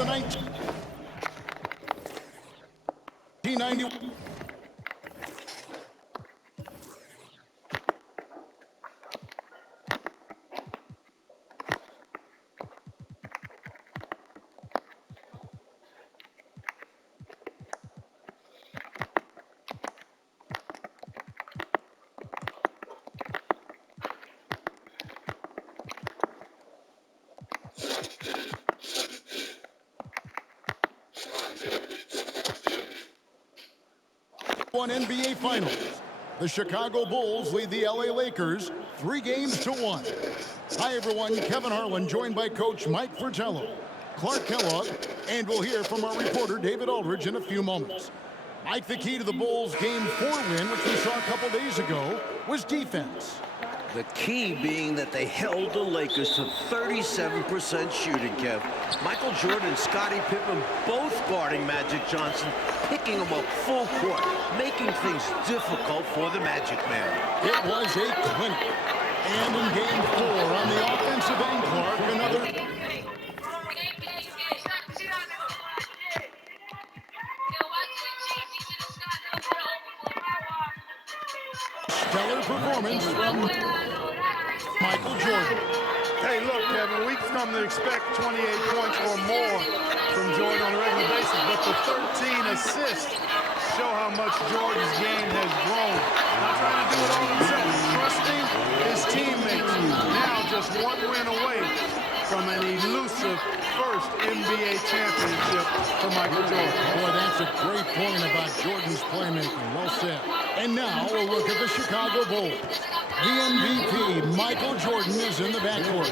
the 1990. One NBA Finals. The Chicago Bulls lead the LA Lakers 3-1. Hi, everyone. Kevin Harlan, joined by Coach Mike Fratello, Clark Kellogg, and we'll hear from our reporter David Aldridge in a few moments. Mike, the key to the Bulls' Game 4 win, which we saw a couple days ago, was defense. The key being that they held the Lakers to 37% shooting, Kev. Michael Jordan and Scottie Pippen both guarding Magic Johnson, picking him up full court, making things difficult for the Magic Man. It was a clinic. And in Game 4, on the offensive end, Clark, another stellar performance from Michael Jordan. Hey, look, Kevin, we've come to expect 28 points or more from Jordan on a regular basis, but the 13 assists show how much Jordan's game has grown. Not trying to do it all himself, trusting his teammates. Now just one win away from an elusive first NBA championship for Michael Jordan. Boy, that's a great point about Jordan's playmaking. Well said. And now we'll look at the Chicago Bulls. The MVP, Michael Jordan, is in the backcourt,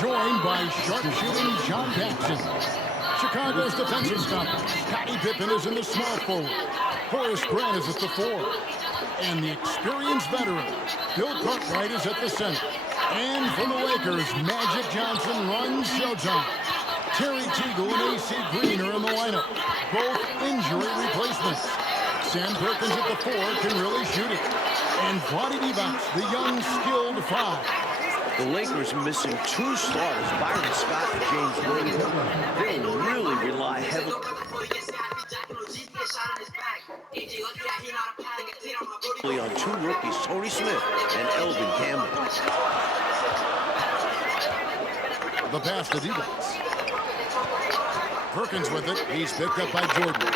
joined by sharpshooting John Paxson. Chicago's defensive stopper, Scottie Pippen, is in the small forward. Horace Grant is at the 4. And the experienced veteran, Bill Cartwright, is at the center. And from the Lakers, Magic Johnson runs showtime. Terry Teagle and A.C. Green are in the lineup, both injury replacements. Sam Perkins at the 4 can really shoot it. And Vlade Divac, the young, skilled 5. The Lakers missing 2 starters, Byron Scott and James Worthy. They really rely heavily on 2 rookies, Tony Smith and Elvin Campbell. The pass to Divac. Perkins with it. He's picked up by Jordan.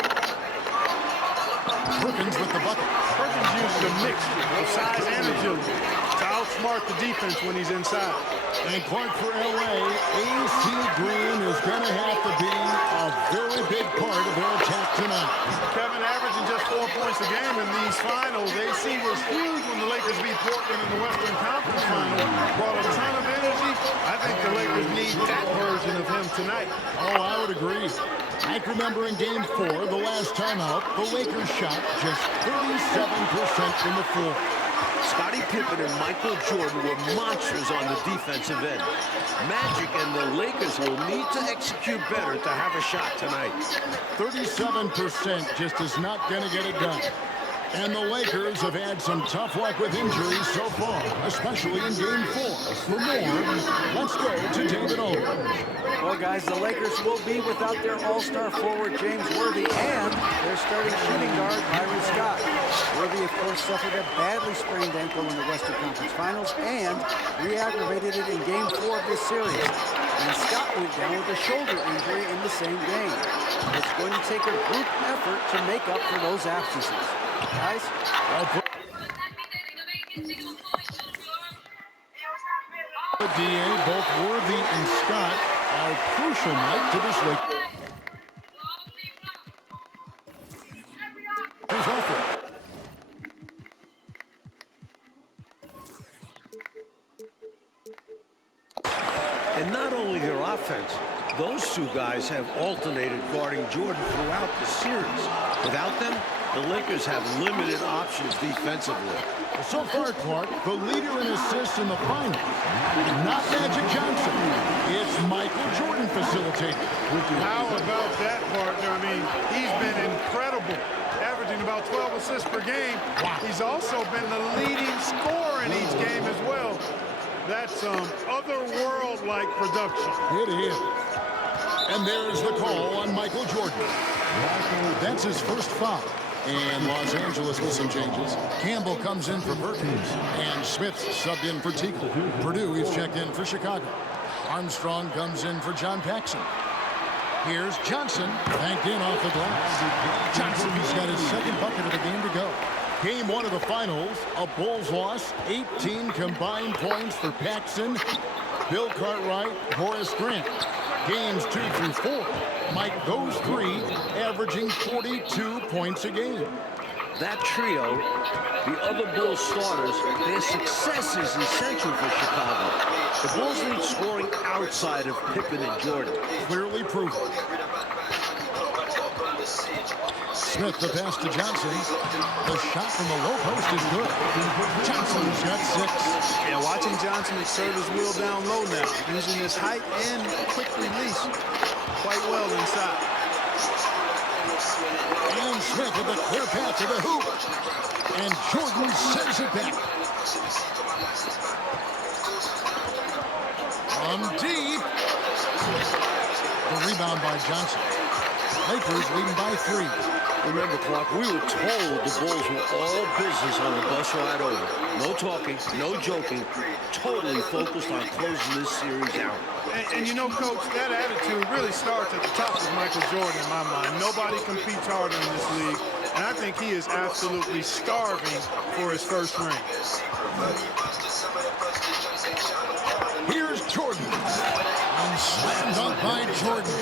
Perkins with the bucket. Perkins uses a mixture of size and agility to outsmart the defense when he's inside. And Clark for LA, A.C. Green is going to have to be a very big part of their attack tonight. Kevin averaging just 4 points a game in these finals. AC was huge when the Lakers beat Portland in the Western Conference Final. Brought a ton of energy. I think the Lakers need that version of him tonight. Oh, I would agree. I can remember in Game 4, the last time out, the Lakers shot just 37% from the floor. Scottie Pippen and Michael Jordan were monsters on the defensive end. Magic and the Lakers will need to execute better to have a shot tonight. 37% just is not going to get it done. And the Lakers have had some tough luck with injuries so far, especially in Game 4. For more, let's go to David Aldridge. Well, guys, the Lakers will be without their all-star forward, James Worthy, and their starting shooting guard, Byron Scott. Worthy, of course, suffered a badly sprained ankle in the Western Conference Finals and re-aggravated it in Game 4 of this series. And Scott went down with a shoulder injury in the same game. It's going to take a group effort to make up for those absences. Guys, the DA, both Worthy and Scott are crucial, Mike, to this league. And not only their offense, those 2 guys have alternated guarding Jordan throughout the series. Without them, the Lakers have limited options defensively. So far, Clark, the leader in assists in the finals, not Magic Johnson. It's Michael Jordan facilitating. How about that, partner? I mean, he's been incredible, averaging about 12 assists per game. Wow. He's also been the leading scorer in each game as well. That's otherworld-like production. It is. And there's the call on Michael Jordan. That's his first foul. And Los Angeles with some changes. Campbell comes in for Perkins. And Smith subbed in for Teagle. Purdue is checked in for Chicago. Armstrong comes in for John Paxson. Here's Johnson, banked in off the glass. Johnson's got his second bucket of the game to go. Game 1 of the finals, a Bulls loss, 18 combined points for Paxson, Bill Cartwright, Horace Grant. Games 2 through 4, Mike those three, averaging 42 points a game. That trio, the other Bulls starters, their success is essential for Chicago. The Bulls need scoring outside of Pippen and Jordan. Clearly proven. Smith, the pass to Johnson. The shot from the low post is good. Johnson's got 6. Yeah, watching Johnson exert his will down low now, using his height and quick release quite well inside. And Smith with a clear path to the hoop. And Jordan sends it back. From deep. The rebound by Johnson. Lakers leading by 3. Remember, Clark, we were told the Bulls were all business on the bus ride over. No talking, no joking, totally focused on closing this series out. And you know, Coach, that attitude really starts at the top of Michael Jordan in my mind. Nobody competes harder in this league, and I think he is absolutely starving for his first ring. Here's Jordan. And slam dunk by Jordan.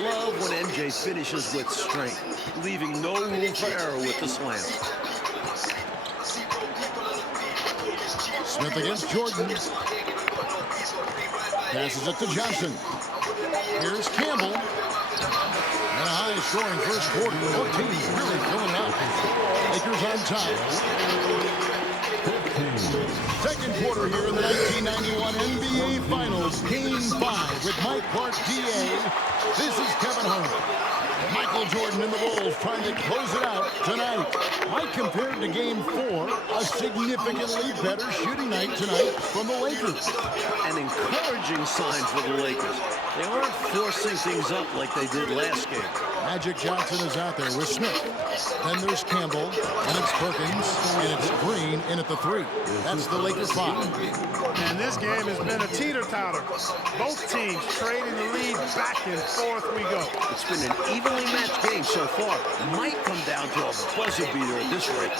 Love when MJ finishes with strength, leaving no room for error with the slam. Smith against Jordan. Passes it to Johnson. Here's Campbell. And a high-scoring first quarter. Both teams really filling up. Lakers on top. Second quarter here in the 1991 NBA Finals. Game 5 with Mike Clark, DA. This is Kevin Harlan. Michael Jordan and the Bulls trying to close it out tonight. Mike, compared to Game 4, a significantly better shooting night tonight from the Lakers. An encouraging sign for the Lakers. They aren't forcing things up like they did last game. Magic Johnson is out there with Smith. Then there's Campbell, and it's Perkins, and it's Green in at the 3. That's the Lakers 5. And this game has been a teeter-totter. Both teams trading the lead back and forth we go. It's been an evenly matched game so far. Might come down to a buzzer beater at this rate.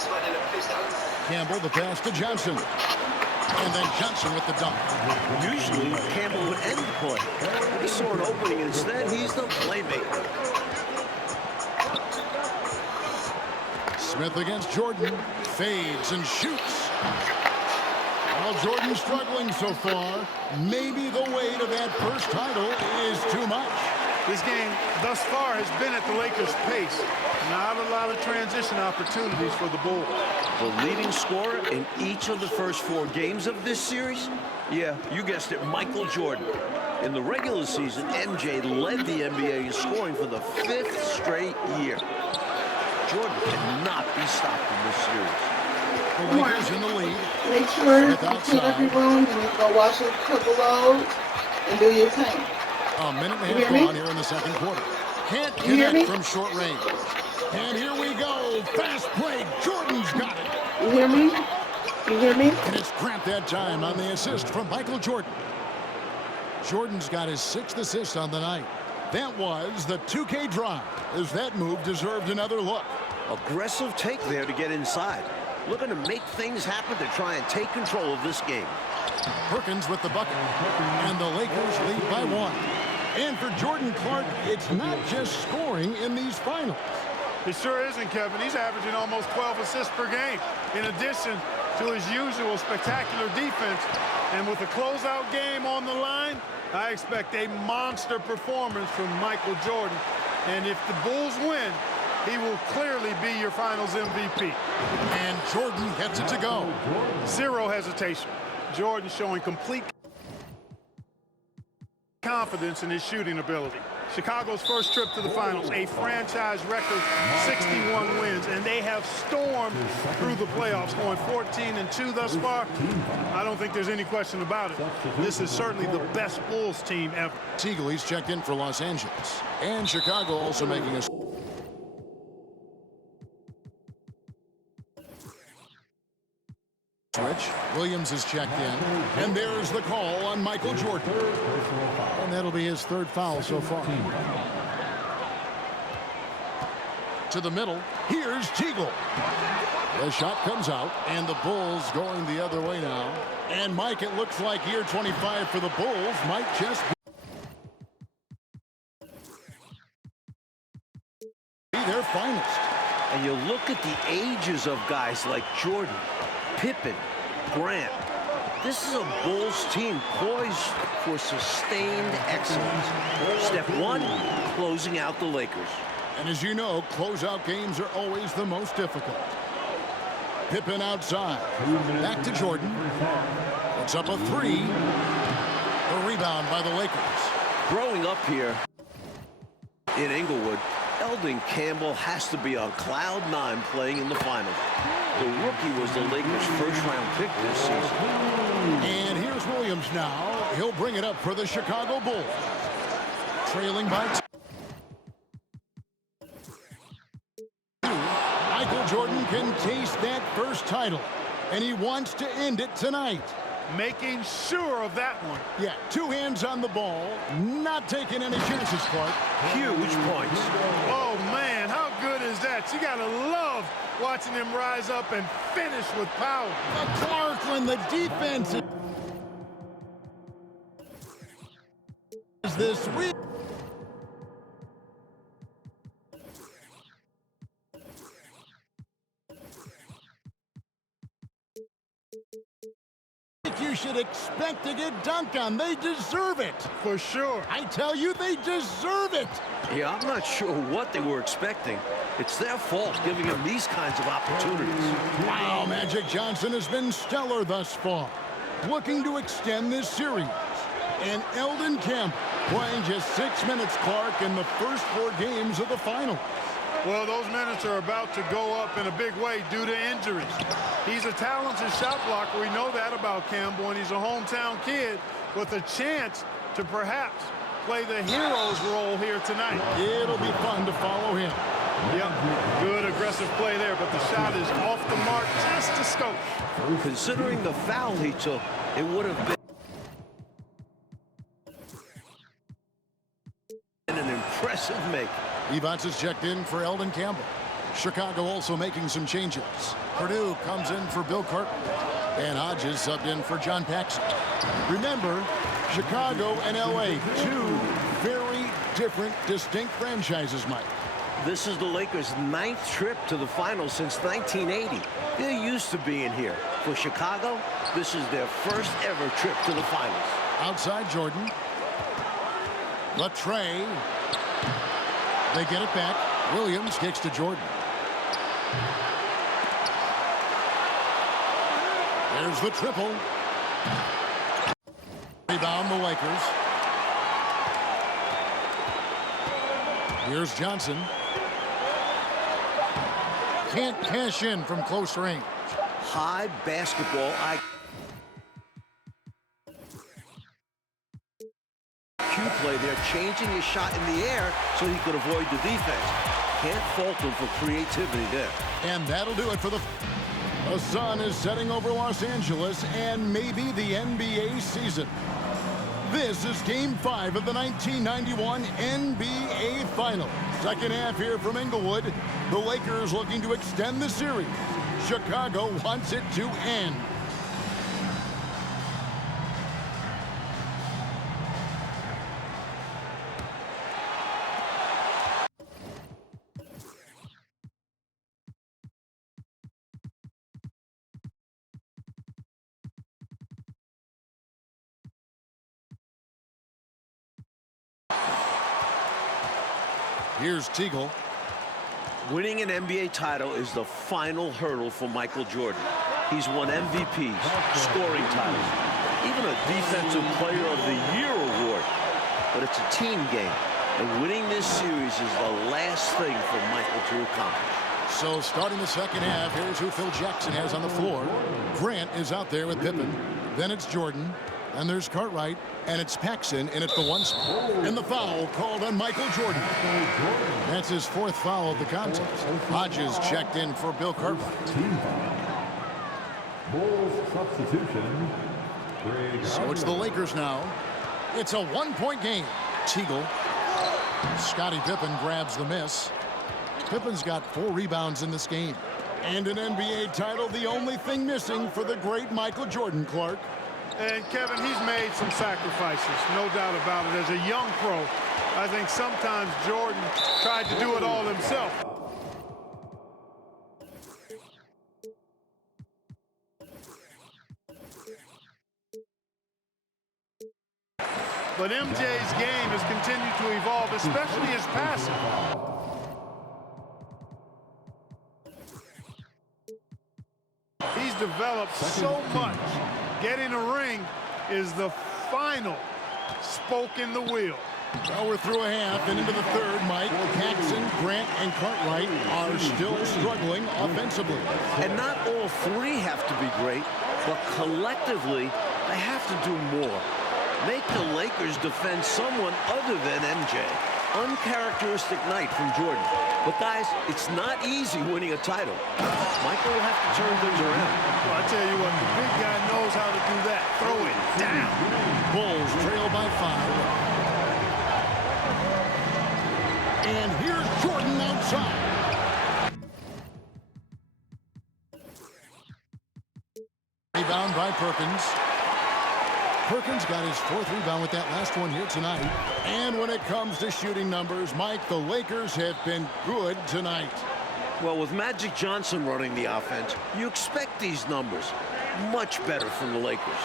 Campbell, the pass to Johnson. And then Johnson with the dunk. Usually, Campbell would end the play. He saw an opening. Instead, he's the playmaker. Smith against Jordan. Fades and shoots. While Jordan's struggling so far, maybe the weight of that first title is too much. This game thus far has been at the Lakers' pace. Not a lot of transition opportunities for the Bulls. The leading scorer in each of the first 4 games of this series? Yeah, you guessed it, Michael Jordan. In the regular season, MJ led the NBA in scoring for the 5th straight year. Jordan cannot be stopped in this series. The Lakers in the lead. Make sure you clean up your room and you go wash a couple loads and do your thing. A minute and a half gone here in the second quarter. Can't connect from short range. And here we go. Fast break. Jordan's got it. You hear me? You hear me? And it's Grant that time on the assist from Michael Jordan. Jordan's got his 6th assist on the night. That was the 2K drive, as that move deserved another look. Aggressive take there to get inside. Looking to make things happen to try and take control of this game. Perkins with the bucket. And the Lakers lead by 1. And for Jordan Clark, it's not just scoring in these finals. It sure isn't, Kevin. He's averaging almost 12 assists per game, in addition to his usual spectacular defense. And with a closeout game on the line, I expect a monster performance from Michael Jordan. And if the Bulls win, he will clearly be your finals MVP. And Jordan gets it to go. Zero hesitation. Jordan showing complete confidence in his shooting ability. Chicago's first trip to the finals, a franchise record 61 wins, and they have stormed through the playoffs, going 14-2 thus far. I don't think there's any question about it. This is certainly the best Bulls team ever. Teagle, he's checked in for Los Angeles. And Chicago also making a switch. Williams is checked in. And there's the call on Michael Jordan. And that'll be his third foul so far. To the middle. Here's Teagle. The shot comes out, and the Bulls going the other way now. And Mike, it looks like year 25 for the Bulls might just be their finest. And you look at the ages of guys like Jordan, Pippen, Grant. This is a Bulls team poised for sustained excellence. Step one, closing out the Lakers. And as you know, closeout games are always the most difficult. Pippen outside. Back to Jordan. It's up a three. A rebound by the Lakers. Growing up here in Inglewood, Eldon Campbell has to be on cloud 9 playing in the finals. The rookie was the Lakers' first-round pick this season. And here's Williams now. He'll bring it up for the Chicago Bulls. Trailing by 2. Michael Jordan can taste that first title, and he wants to end it tonight. Making sure of that one. Yeah, 2 hands on the ball, not taking any chances, Clark. Huge points. Oh, man, how good is that? You got to love watching him rise up and finish with power. Clark, when the defense is this week. You should expect to get dunked on. They deserve it. For sure. I tell you, they deserve it. Yeah, I'm not sure what they were expecting. It's their fault giving them these kinds of opportunities. Wow, Magic Johnson has been stellar thus far. Looking to extend this series. And Eldon Campbell playing just 6 minutes, Clark, in the first 4 games of the finals. Well, those minutes are about to go up in a big way due to injuries. He's a talented shot blocker. We know that about Campbell, and he's a hometown kid with a chance to perhaps play the hero's role here tonight. It'll be fun to follow him. Yep, good aggressive play there, but the shot is off the mark just a skosh. Considering the foul he took, it would have been an impressive make. Evans is checked in for Eldon Campbell. Chicago also making some changes. Purdue comes in for Bill Cartwright. And Hodges subbed in for John Paxson. Remember, Chicago and LA, 2 very different, distinct franchises, Mike. This is the Lakers' 9th trip to the finals since 1980. They're used to being here. For Chicago, this is their first ever trip to the finals. Outside Jordan. Latrey. They get it back. Williams kicks to Jordan. There's the triple. Rebound the Lakers. Here's Johnson. Can't cash in from close range. High basketball IQ play there, changing his shot in the air so he could avoid the defense. Can't fault him for creativity there. And that'll do it for the sun is setting over Los Angeles and maybe the NBA season. This is Game 5 of the 1991 NBA Finals. Second half here from Inglewood. The Lakers looking to extend the series. Chicago wants it to end. Here's Teagle. Winning an NBA title is the final hurdle for Michael Jordan. He's won MVPs, scoring titles, even a Defensive Player of the Year award. But it's a team game. And winning this series is the last thing for Michael to accomplish. So starting the second half, here's who Phil Jackson has on the floor. Grant is out there with Pippen. Then it's Jordan. And there's Cartwright. And it's Paxson in at the 1 spot. And the foul called on Michael Jordan. That's his 4th foul of the contest. Hodges checked in for Bill Cartwright. Bulls substitution. So it's the Lakers now. It's a 1-point game. Teagle. Scottie Pippen grabs the miss. Pippen's got 4 rebounds in this game. And an NBA title, the only thing missing for the great Michael Jordan, Clark. And Kevin, he's made some sacrifices, no doubt about it. As a young pro, I think sometimes Jordan tried to do it all himself. But MJ's game has continued to evolve, especially his passing. He's developed so much. Getting a ring is the final spoke in the wheel. Well, we're through a half and into the third, Mike. Paxson, Grant, and Cartwright are still struggling offensively. And not all 3 have to be great, but collectively, they have to do more. Make the Lakers defend someone other than MJ. Uncharacteristic night from Jordan. But guys, it's not easy winning a title. Michael will have to turn things around. Well, I tell you what, the big guy knows how to do that. Throw it down. Bulls trail by 5. And here's Jordan outside. Rebound by Perkins. Perkins got his 4th rebound with that last one here tonight. And when it comes to shooting numbers, Mike, the Lakers have been good tonight. Well, with Magic Johnson running the offense, you expect these numbers. Much better from the Lakers.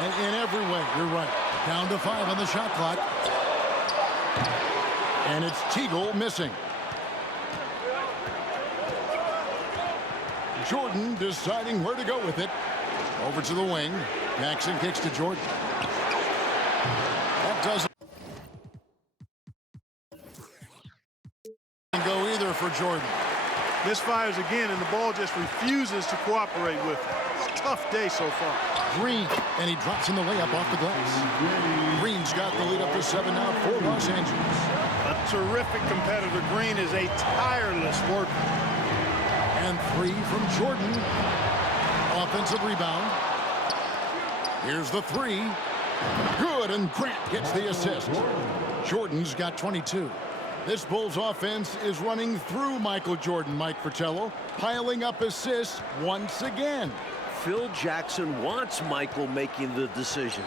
Yeah, in every way, you're right. Down to 5 on the shot clock. And it's Teagle missing. Jordan deciding where to go with it. Over to the wing. Paxson kicks to Jordan. That doesn't go either for Jordan. Misfires again, and the ball just refuses to cooperate with him. It's a tough day so far. Green, and he drops in the layup off the glass. Green's got the lead up to 7 now for Los Angeles. A terrific competitor. Green is a tireless worker. And 3 from Jordan. Offensive rebound. Here's the 3. Good, and Grant gets the assist. Jordan's got 22. This Bulls offense is running through Michael Jordan, Mike Fratello, piling up assists once again. Phil Jackson wants Michael making the decisions.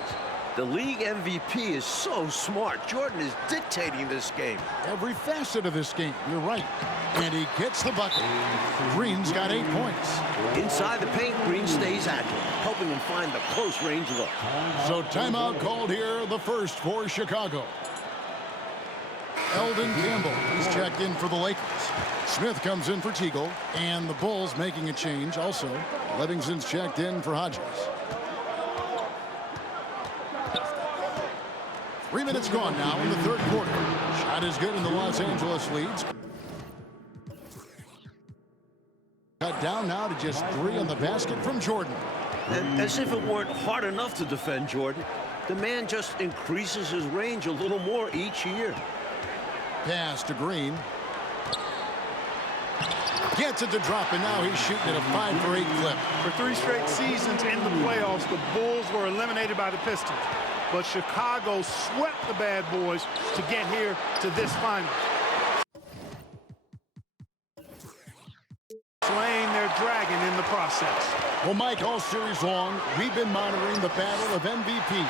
The league MVP is so smart. Jordan is dictating this game. Every facet of this game, you're right. And he gets the bucket. Green's got 8 points. Inside the paint, Green stays active, helping him find the close range look. So timeout called here, the first for Chicago. Eldon Campbell is checked in for the Lakers. Smith comes in for Teagle, and the Bulls making a change also. Livingston's checked in for Hodges. 3 minutes gone now in the third quarter. Shot is good, and the Los Angeles leads. Cut down now to just 3 on the basket from Jordan. And as if it weren't hard enough to defend Jordan, the man just increases his range a little more each year. Pass to Green. Gets it to drop, and now he's shooting at a 5 for 8 clip. For 3 straight seasons in the playoffs, the Bulls were eliminated by the Pistons. But Chicago swept the bad boys to get here to this final. Slaying their dragon in the process. Well, Mike, all series long, we've been monitoring the battle of MVP.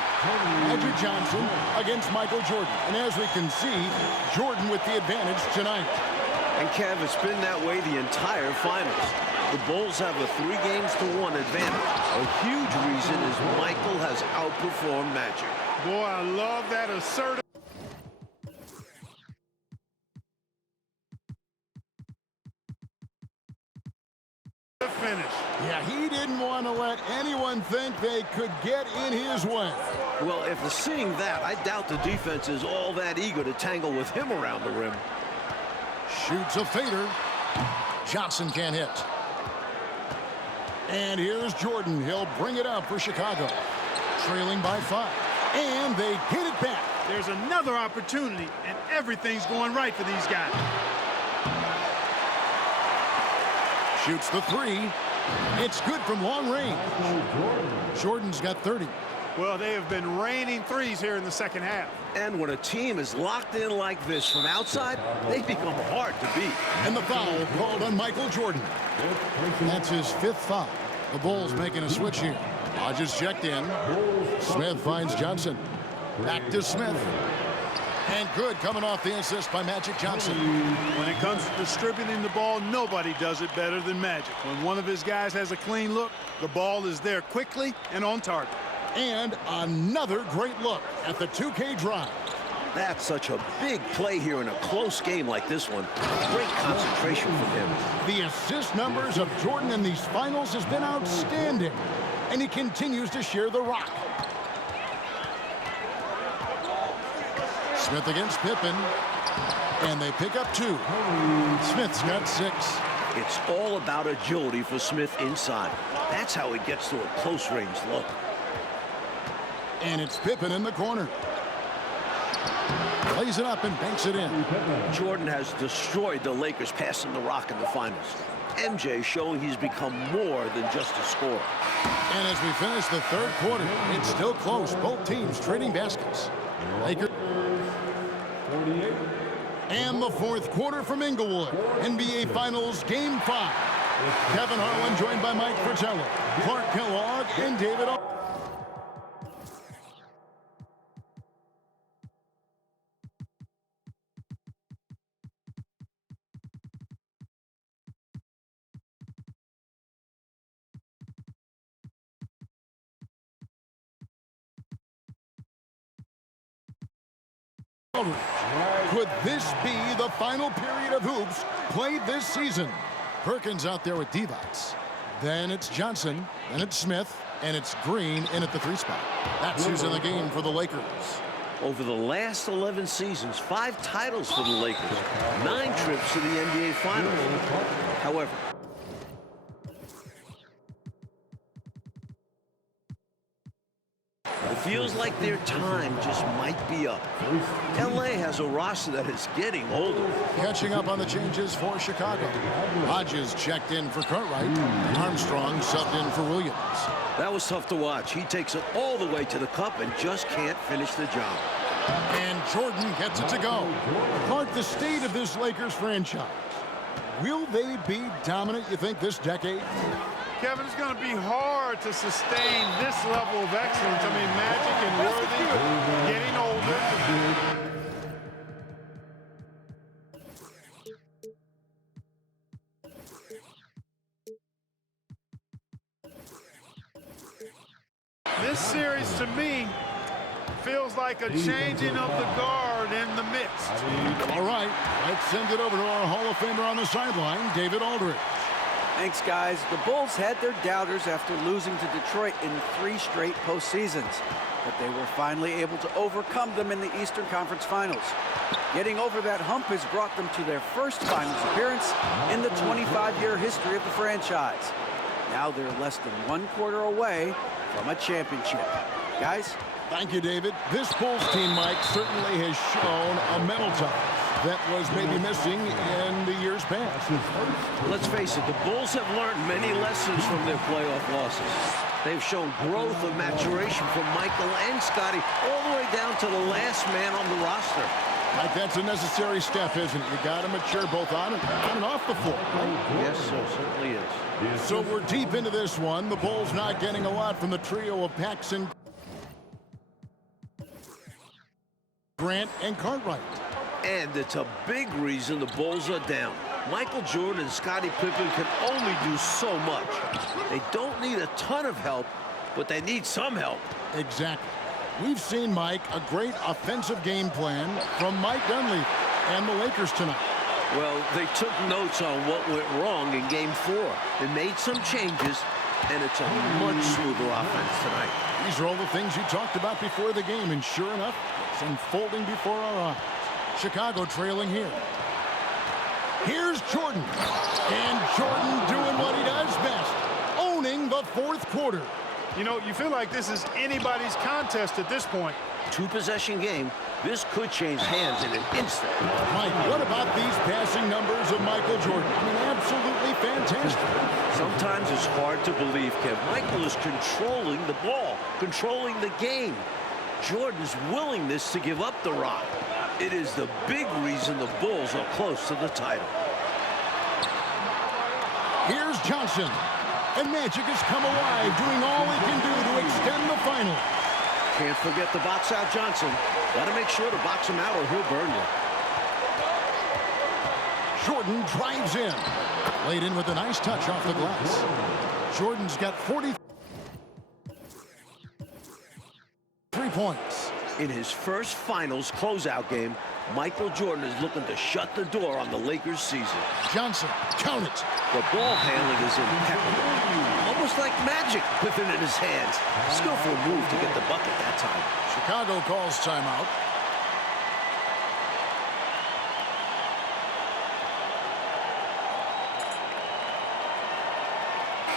Magic Johnson against Michael Jordan. And as we can see, Jordan with the advantage tonight. And Kev, it's been that way the entire finals. The Bulls have a 3-1 advantage. A huge reason is Michael has outperformed Magic. Boy, I love that assertive. Finish. Yeah, he didn't want to let anyone think they could get in his way. Well, if seeing that, I doubt the defense is all that eager to tangle with him around the rim. Shoots a fader. Johnson can't hit. And here's Jordan. He'll bring it up for Chicago. Trailing by 5. And they get it back. There's another opportunity, and everything's going right for these guys. Shoots the 3. It's good from long range. Jordan's got 30. Well, they have been raining threes here in the second half. And when a team is locked in like this from outside, they become hard to beat. And the foul called on Michael Jordan. That's his 5th foul. The Bulls making a switch here. Hodges checked in. Smith finds Johnson. Back to Smith. And good coming off the assist by Magic Johnson. When it comes to distributing the ball, nobody does it better than Magic. When one of his guys has a clean look, the ball is there quickly and on target. And another great look at the 2K drive. That's such a big play here in a close game like this one. Great concentration from him. The assist numbers of Jordan in these finals has been outstanding. And he continues to share the rock. Smith against Pippen. And they pick up 2. Smith's got 6. It's all about agility for Smith inside. That's how he gets to a close-range look. And it's Pippen in the corner. Plays it up and banks it in. Jordan has destroyed the Lakers passing the rock in the finals. MJ showing he's become more than just a scorer. And as we finish the 3rd quarter, it's still close. Both teams trading baskets. Lakers. 48. And the 4th quarter from Inglewood. NBA Finals Game 5. Kevin Harlan joined by Mike Fratello, Clark Kellogg, and David O. Could this be the final period of hoops played this season? Perkins out there with Divac. Then it's Johnson, then it's Smith, and it's Green in at the 3 spot. That's who's in the game for the Lakers. Over the last 11 seasons, 5 titles for the Lakers, 9 trips to the NBA Finals. However, it feels like their time just might be up. LA has a roster that is getting older. Catching up on the changes for Chicago. Hodges checked in for Cartwright. Armstrong subbed in for Williams. That was tough to watch. He takes it all the way to the cup and just can't finish the job. And Jordan gets it to go. Mark the state of this Lakers franchise. Will they be dominant, you think, this decade? Kevin, it's going to be hard to sustain this level of excellence. I mean, Magic and Worthy getting older. This series, to me, feels like a changing of the guard in the midst. All right, let's send it over to our Hall of Famer on the sideline, David Aldridge. Thanks, guys. The Bulls had their doubters after losing to Detroit in 3 straight postseasons, but they were finally able to overcome them in the Eastern Conference Finals. Getting over that hump has brought them to their first Finals appearance in the 25-year history of the franchise. Now they're less than 1 quarter away from a championship. Guys? Thank you, David. This Bulls team, Mike, certainly has shown a mental toughness that was maybe missing in the years past. Let's face it, the Bulls have learned many lessons from their playoff losses. They've shown growth and maturation from Michael and Scotty all the way down to the last man on the roster. Like, that's a necessary step, isn't it? You got to mature both on and off the floor. Right? Yes, sir, certainly is. So we're deep into this one. The Bulls not getting a lot from the trio of Paxson, Grant, and Cartwright. And it's a big reason the Bulls are down. Michael Jordan and Scottie Pippen can only do so much. They don't need a ton of help, but they need some help. Exactly. We've seen, Mike, a great offensive game plan from Mike Dunleavy and the Lakers tonight. Well, they took notes on what went wrong in Game 4. They made some changes, and it's a much smoother offense tonight. These are all the things you talked about before the game, and sure enough, it's unfolding before our eyes. Chicago trailing here. Here's Jordan. And Jordan doing what he does best, owning the fourth quarter. You know, you feel like this is anybody's contest at this point. Two-possession game. This could change hands in an instant. Mike, what about these passing numbers of Michael Jordan? I mean, absolutely fantastic. Sometimes it's hard to believe, Kev. Michael is controlling the ball, controlling the game. Jordan's willingness to give up the rock. It is the big reason the Bulls are close to the title. Here's Johnson. And Magic has come alive, doing all he can do to extend the final. Can't forget the box out Johnson. Got to make sure to box him out or he'll burn you. Jordan drives in. Laid in with a nice touch off the glass. Jordan's got 43 points. In his first finals closeout game, Michael Jordan is looking to shut the door on the Lakers season. Johnson, count it. The ball handling is impeccable. Almost like magic with it in his hands. Skillful move to get the bucket that time. Chicago calls timeout.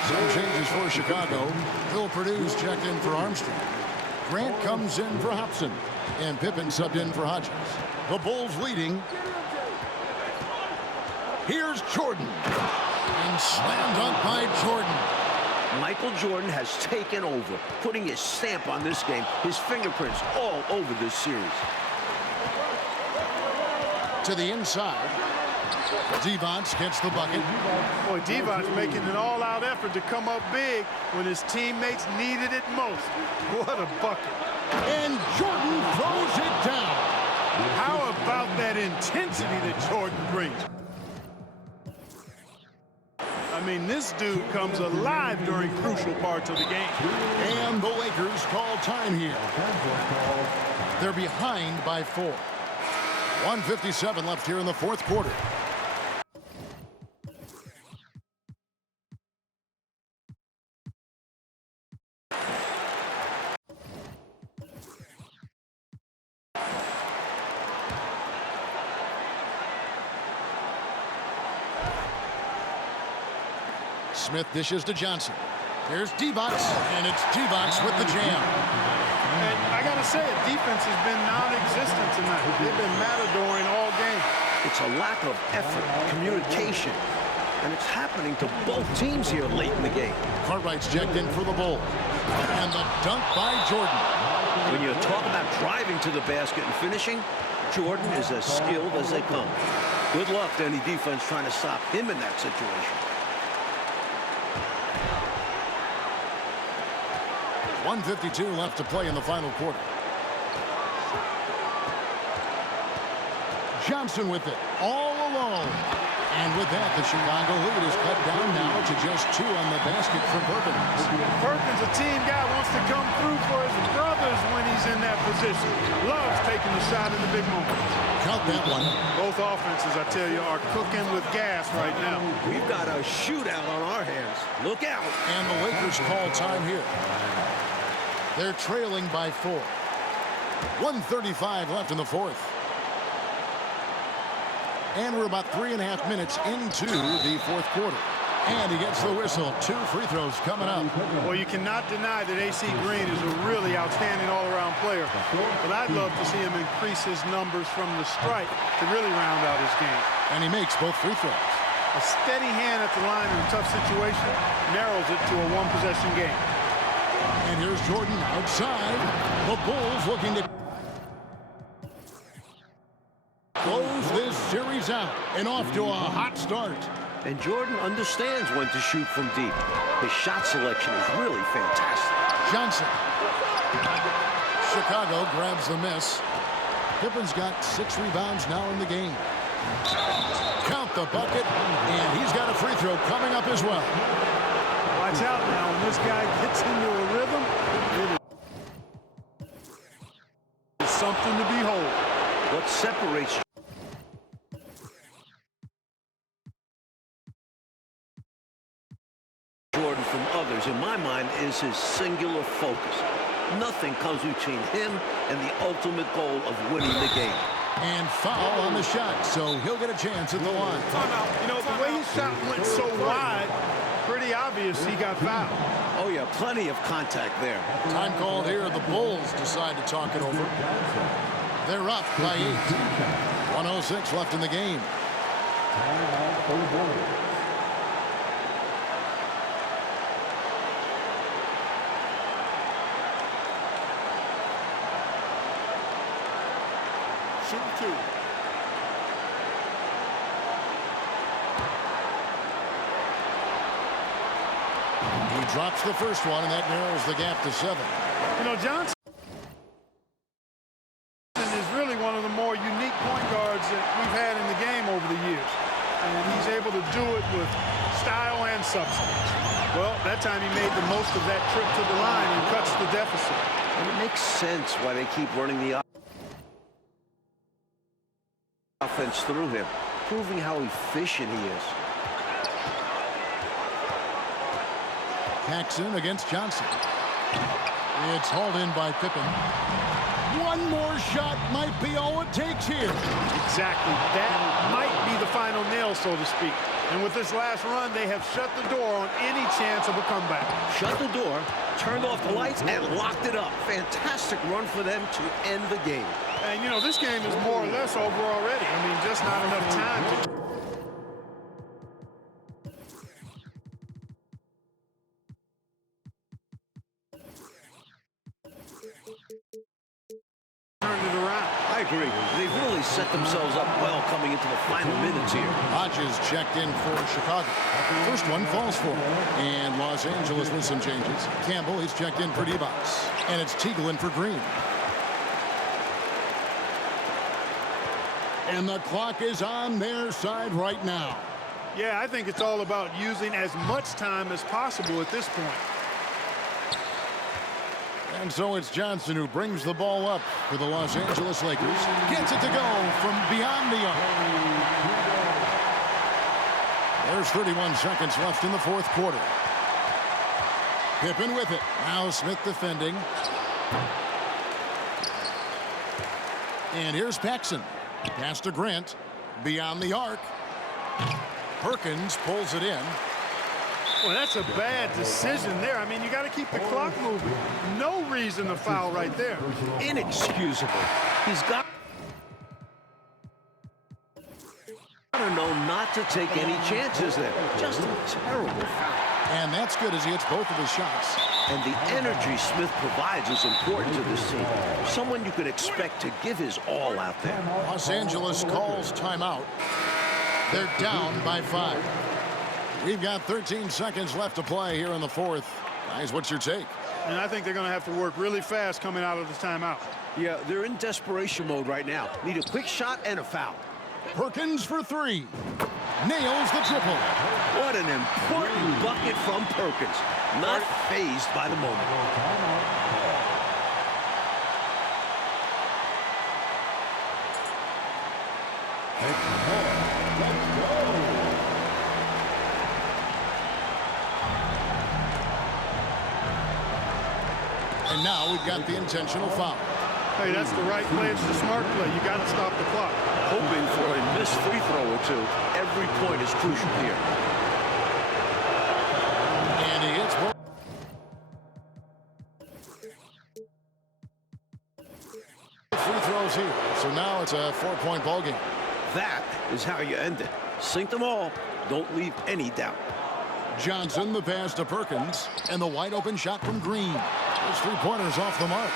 Some changes for Chicago. Phil Purdue's checked in for Armstrong. Grant comes in for Hobson. And Pippen subbed in for Hodges. The Bulls leading. Here's Jordan. And slammed up by Jordan. Michael Jordan has taken over, putting his stamp on this game, his fingerprints all over this series. To the inside. Devonts gets the bucket. Boy, Devon's making an all-out effort to come up big when his teammates needed it most. What a bucket. And Jordan throws it down. How about that intensity that Jordan brings? I mean, this dude comes alive during crucial parts of the game. And the Lakers call time here. They're behind by 4. 1:57 left here in the fourth quarter. Smith dishes to Johnson. Here's Devonts, and it's Devonts with the jam. And I got to say, defense has been non-existent tonight. They've been matadoring all game. It's a lack of effort, communication, and it's happening to both teams here late in the game. Cartwright's checked in for the Bulls. And the dunk by Jordan. When you talk about driving to the basket and finishing, Jordan is as skilled as they come. Good luck to any defense trying to stop him in that situation. 1:52 left to play in the final quarter. Johnson with it, all alone. And with that, the Chicago lead is cut down now to just 2 on the basket for Perkins. Perkins, a team guy, wants to come through for his brothers when he's in that position. Loves taking the shot in the big moments. Count that one. Both offenses, I tell you, are cooking with gas right now. We've got a shootout on our hands. Look out. And the Lakers call time here. They're trailing by 4. 1:35 left in the fourth. And we're about 3.5 minutes into the fourth quarter. And he gets the whistle. 2 free throws coming up. Well, you cannot deny that A.C. Green is a really outstanding all-around player. But I'd love to see him increase his numbers from the stripe to really round out his game. And he makes both free throws. A steady hand at the line in a tough situation narrows it to a one-possession game. And here's Jordan outside. The Bulls looking to close this series out and off to a hot start. And Jordan understands when to shoot from deep. His shot selection is really fantastic. Johnson. Chicago grabs the miss. Pippen's got 6 rebounds now in the game. Count the bucket, and he's got a free throw coming up as well. Watch out now. When this guy gets into a rhythm, it is something to behold. What separates Jordan from others, in my mind, is his singular focus. Nothing comes between him and the ultimate goal of winning the game. And foul on the shot, so he'll get a chance at the line. You know, the way his shot went so wide, pretty obvious he got fouled. Oh, yeah, plenty of contact there. Time called here. The Bulls decide to talk it over. They're up by 8. 1:06 left in the game. Timeout for the Bulls. Shoot 2. He drops the first one, and that narrows the gap to 7. You know, Johnson is really one of the more unique point guards that we've had in the game over the years. And he's able to do it with style and substance. Well, that time he made the most of that trip to the line and cuts the deficit. And it makes sense why they keep running the offense through him, proving how efficient he is. Paxson against Johnson. It's hauled in by Pippen. One more shot might be all it takes here. Exactly. That might be the final nail, so to speak. And with this last run, they have shut the door on any chance of a comeback. Shut the door, turned off the lights, and locked it up. Fantastic run for them to end the game. And, you know, this game is more or less over already. I mean, just not enough time to... turn it around. I agree. They've really set themselves up well coming into the final minutes here. Hodges checked in for Chicago. First one falls for him. And Los Angeles with some changes. Campbell, he's checked in for D-Box. And it's Teagle in for Green. And the clock is on their side right now. Yeah, I think it's all about using as much time as possible at this point. And so it's Johnson who brings the ball up for the Los Angeles Lakers. Gets it to go from beyond the arc. There's 31 seconds left in the fourth quarter. Pippen with it. Now Smith defending. And here's Paxson. Pass to Grant. Beyond the arc. Perkins pulls it in. Well, that's a bad decision there. I mean, you got to keep the clock moving. No reason to foul right there. Inexcusable. He's got to know not to take any chances there. Just a terrible foul. And that's good as he hits both of his shots. And the energy Smith provides is important to this team. Someone you could expect to give his all out there. Los Angeles calls timeout. They're down by 5. We've got 13 seconds left to play here in the fourth. Guys, what's your take? And I think they're going to have to work really fast coming out of the timeout. Yeah, they're in desperation mode right now. Need a quick shot and a foul. Perkins for 3. Nails the triple. What an important bucket from Perkins. Not fazed by the moment. And now we've got the intentional foul. Hey, that's the right play. It's the smart play. You got to stop the clock. Hoping for a missed free throw or two. Every point is crucial here. And he hits both. Free throws here. So now it's a 4-point ball game. That is how you end it. Sink them all. Don't leave any doubt. Johnson, the pass to Perkins, and the wide open shot from Green. Those 3-pointers off the mark.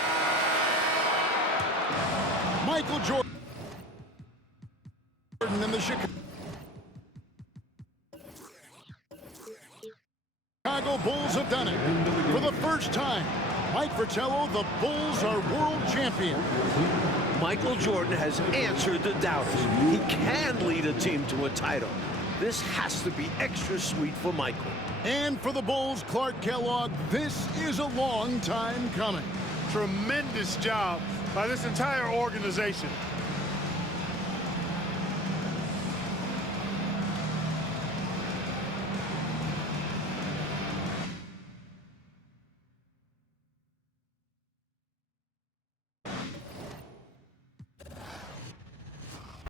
Michael Jordan in the Chicago Bulls have done it. For the first time, Mike Fratello, the Bulls are world champions. Michael Jordan has answered the doubters. He can lead a team to a title. This has to be extra sweet for Michael. And for the Bulls, Clark Kellogg, this is a long time coming. Tremendous job by this entire organization.